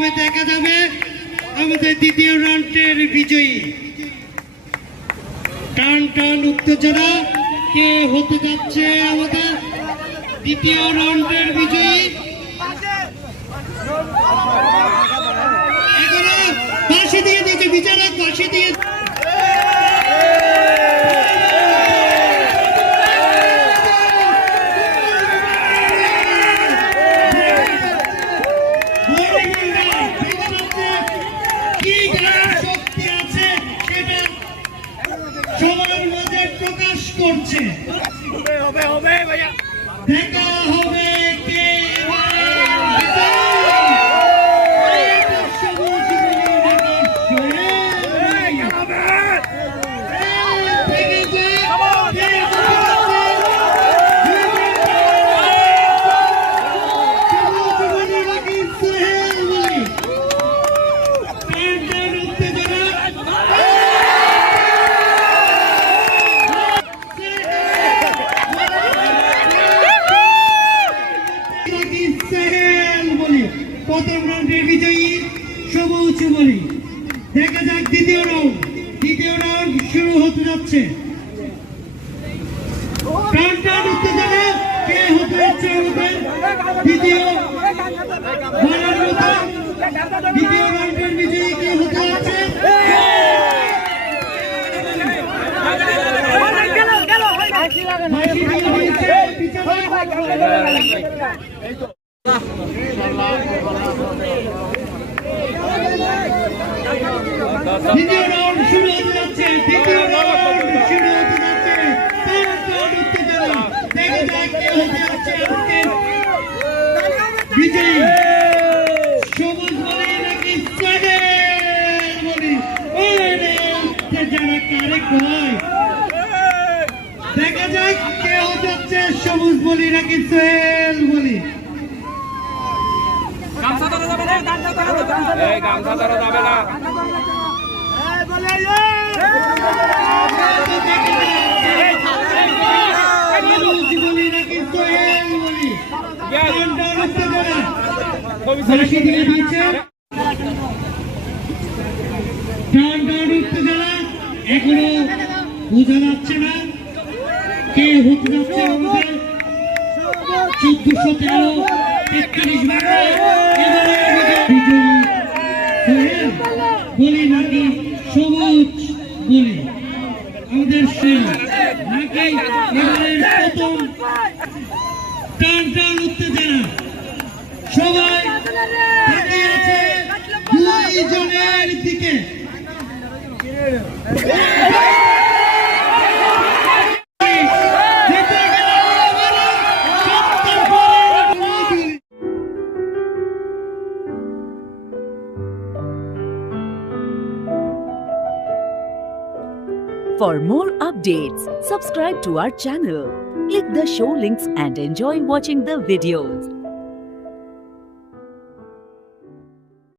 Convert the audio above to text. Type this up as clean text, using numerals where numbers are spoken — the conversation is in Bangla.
মাধ্যমে দেখা যাবে আমাদের দ্বিতীয় রাউন্ডের বিজয়ী। টান টান উত্তেজনা, কে হতে যাচ্ছে আমাদের দ্বিতীয় রাউন্ডের বিজয়ী? এখনো ফাঁসি দিয়ে দিয়েছে বিচারক, ফাঁসি দিয়ে প্রকাশ করছে। দেখা হবে কে প্রথম রাউন্ডের বিজয়ী সবুজ বলি। দেখা যাক দ্বিতীয় রাউন্ড শুরু হতে যাচ্ছে। উত্তেজনা, কে হতে যাচ্ছে আমাদের দ্বিতীয় রাউন্ডের বিজয়ী, কে হতে যাচ্ছে? দ্বিতীয় রাউন্ড শুরু হতে যাচ্ছে। দেখা যাক কে হতে যাচ্ছে বিজয়ী, সবুজ বলি নাকি সোহেল বলি? যারা কারেক্ট হয়, দেখা যাক কে হতে যাচ্ছে সবুজ বলি নাকি সোহেল বলি। গামছা ধরা যাবে না। এখনো বোঝা যাচ্ছে না কে হতে যাচ্ছে আমাদের 1413 বলি নাকি সবুজ বলি আমাদের নাকি এবারের প্রথম টান টান উত্তেজনা। সবাই তাকিয়ে আছে দুই জনের দিকে। For more updates, subscribe to our channel, click the show links and enjoy watching the videos.